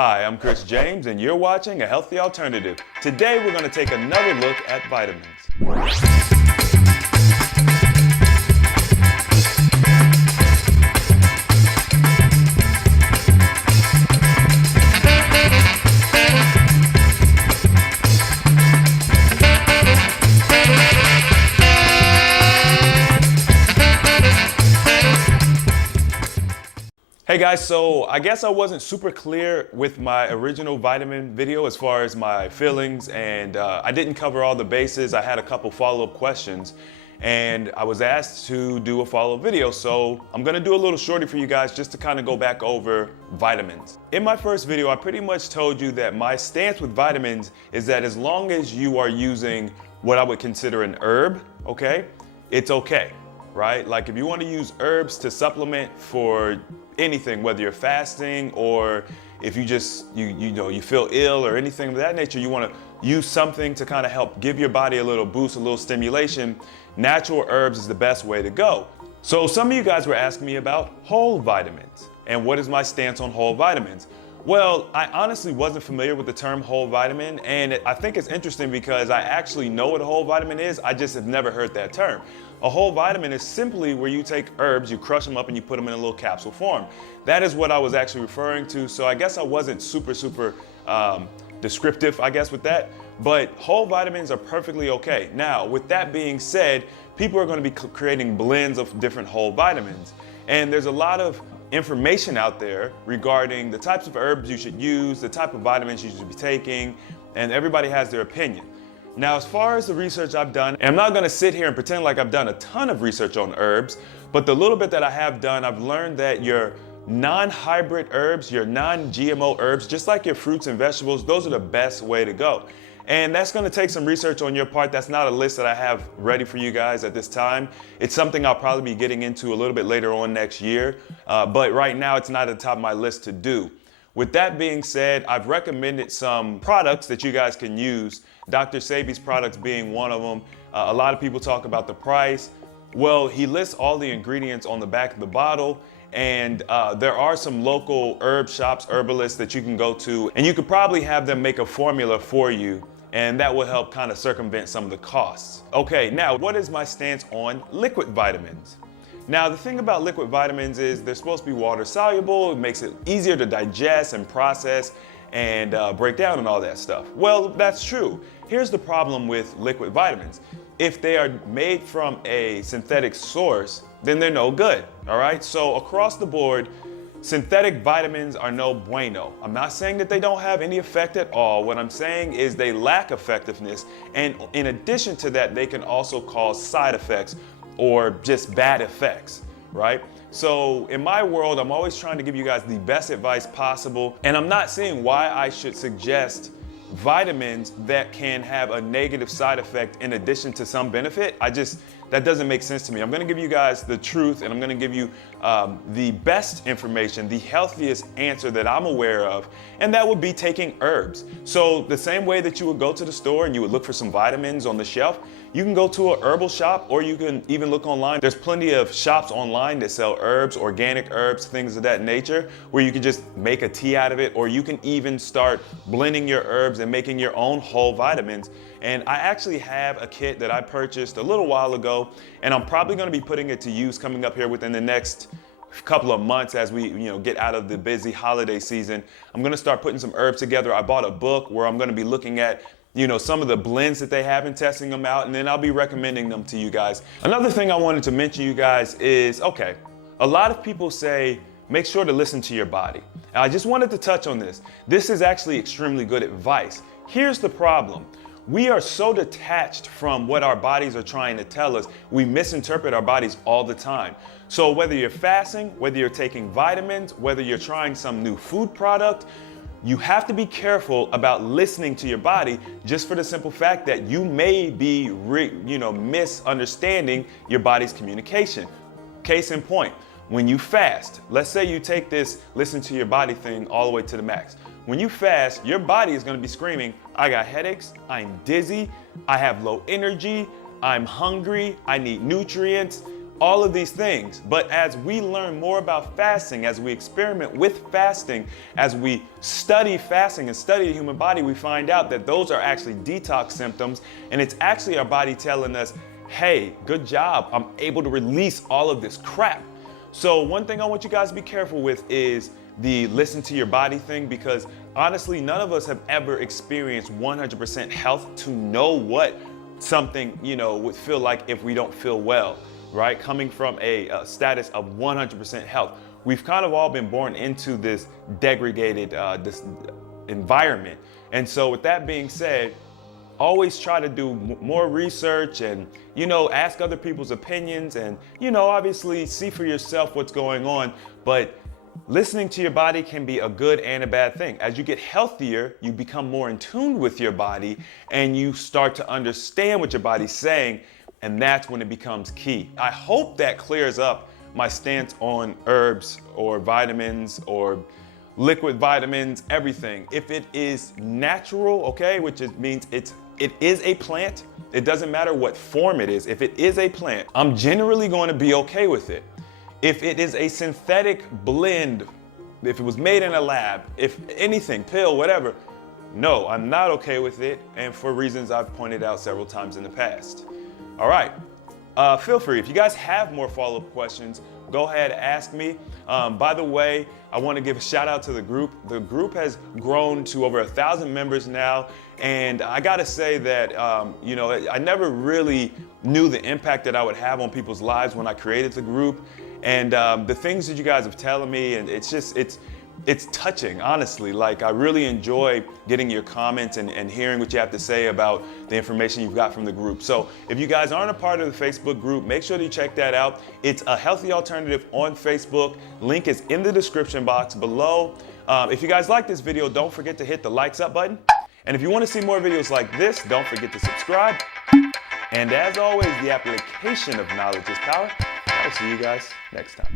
Hi, I'm Chris James, and you're watching A Healthy Alternative. Today, we're going to take another look at vitamins. Hey guys, so I guess I wasn't super clear with my original vitamin video as far as my feelings, and I didn't cover all the bases. I had a couple follow-up questions, and I was asked to do a follow-up video, so I'm gonna do a little shorty for you guys just to kind of go back over vitamins. In my first video, I pretty much told you that my stance with vitamins is that as long as you are using what I would consider an herb, okay, it's okay, right? Like if you want to use herbs to supplement for anything, whether you're fasting or if you just you feel ill or anything of that nature, you want to use something to kind of help give your body a little boost, a little stimulation, natural herbs is the best way to go. So some of you guys were asking me about whole vitamins and what is my stance on whole vitamins. Well, I honestly wasn't familiar with the term whole vitamin, and I think it's interesting because I actually know what a whole vitamin is, I just have never heard that term. A whole vitamin is simply where you take herbs, you crush them up and you put them in a little capsule form. That is what I was actually referring to, so I guess I wasn't super descriptive, I guess, with that, but whole vitamins are perfectly okay. Now, with that being said, people are going to be creating blends of different whole vitamins, and there's a lot of information out there regarding the types of herbs you should use, the type of vitamins you should be taking, and everybody has their opinion. Now, as far as the research I've done, and I'm not gonna sit here and pretend like I've done a ton of research on herbs, but the little bit that I have done, I've learned that your non-hybrid herbs, your non-GMO herbs, just like your fruits and vegetables, those are the best way to go. And that's gonna take some research on your part. That's not a list that I have ready for you guys at this time. It's something I'll probably be getting into a little bit later on next year, but right now it's not at the top of my list to do. With that being said, I've recommended some products that you guys can use, Dr. Sebi's products being one of them. A lot of people talk about the price. Well, he lists all the ingredients on the back of the bottle, and there are some local herb shops, herbalists that you can go to, and you could probably have them make a formula for you, and that will help kind of circumvent some of the costs. Okay, now what is my stance on liquid vitamins? Now, the thing about liquid vitamins is they're supposed to be water soluble. It makes it easier to digest and process and break down and all that stuff. Well, that's true. Here's the problem with liquid vitamins. If they are made from a synthetic source, then they're no good, all right? So across the board, synthetic vitamins are no bueno. I'm not saying that they don't have any effect at all. What I'm saying is they lack effectiveness, and in addition to that, they can also cause side effects or just bad effects, right? So in my world, I'm always trying to give you guys the best advice possible, and I'm not seeing why I should suggest vitamins that can have a negative side effect in addition to some benefit. That doesn't make sense to me. I'm gonna give you guys the truth, and I'm gonna give you the best information, the healthiest answer that I'm aware of, and that would be taking herbs. So the same way that you would go to the store and you would look for some vitamins on the shelf, you can go to a herbal shop, or you can even look online. There's plenty of shops online that sell herbs, organic herbs, things of that nature, where you can just make a tea out of it, or you can even start blending your herbs and making your own whole vitamins. And I actually have a kit that I purchased a little while ago, and I'm probably gonna be putting it to use coming up here within the next couple of months as we get out of the busy holiday season. I'm gonna start putting some herbs together. I bought a book where I'm gonna be looking at some of the blends that they have and testing them out, and then I'll be recommending them to you guys. Another thing I wanted to mention you guys is, okay, a lot of people say, make sure to listen to your body. And I just wanted to touch on this. This is actually extremely good advice. Here's the problem. We are so detached from what our bodies are trying to tell us, we misinterpret our bodies all the time. So whether you're fasting, whether you're taking vitamins, whether you're trying some new food product, you have to be careful about listening to your body, just for the simple fact that you may be misunderstanding your body's communication. Case in point, when you fast, let's say you take this listen to your body thing all the way to the max. When you fast, your body is gonna be screaming, I got headaches, I'm dizzy, I have low energy, I'm hungry, I need nutrients, all of these things. But as we learn more about fasting, as we experiment with fasting, as we study fasting and study the human body, we find out that those are actually detox symptoms. And it's actually our body telling us, hey, good job, I'm able to release all of this crap. So one thing I want you guys to be careful with is the listen to your body thing, because honestly, none of us have ever experienced 100% health to know what something, would feel like if we don't feel well, right? Coming from a status of 100% health. We've kind of all been born into this degraded this environment. And so with that being said, always try to do more research and, ask other people's opinions and, obviously see for yourself what's going on. But listening to your body can be a good and a bad thing. As you get healthier, you become more in tune with your body and you start to understand what your body's saying. And that's when it becomes key. I hope that clears up my stance on herbs or vitamins or liquid vitamins, everything. If it is natural, okay, which means it is a plant, it doesn't matter what form it is. If it is a plant, I'm generally going to be okay with it. If it is a synthetic blend, if it was made in a lab, if anything, pill, whatever, no, I'm not okay with it, and for reasons I've pointed out several times in the past. All right, feel free. If you guys have more follow-up questions, go ahead, ask me. By the way, I want to give a shout out to the group. The group has grown to over 1,000 members now. And I gotta say that, I never really knew the impact that I would have on people's lives when I created the group. And the things that you guys have telling me, and it's touching, honestly. Like, I really enjoy getting your comments and hearing what you have to say about the information you've got from the group. So if you guys aren't a part of the Facebook group, make sure that you check that out. It's a healthy alternative on Facebook. Link is in the description box below. If you guys like this video, don't forget to hit the likes up button. And if you want to see more videos like this, don't forget to subscribe. And as always, the application of knowledge is power. I'll see you guys next time.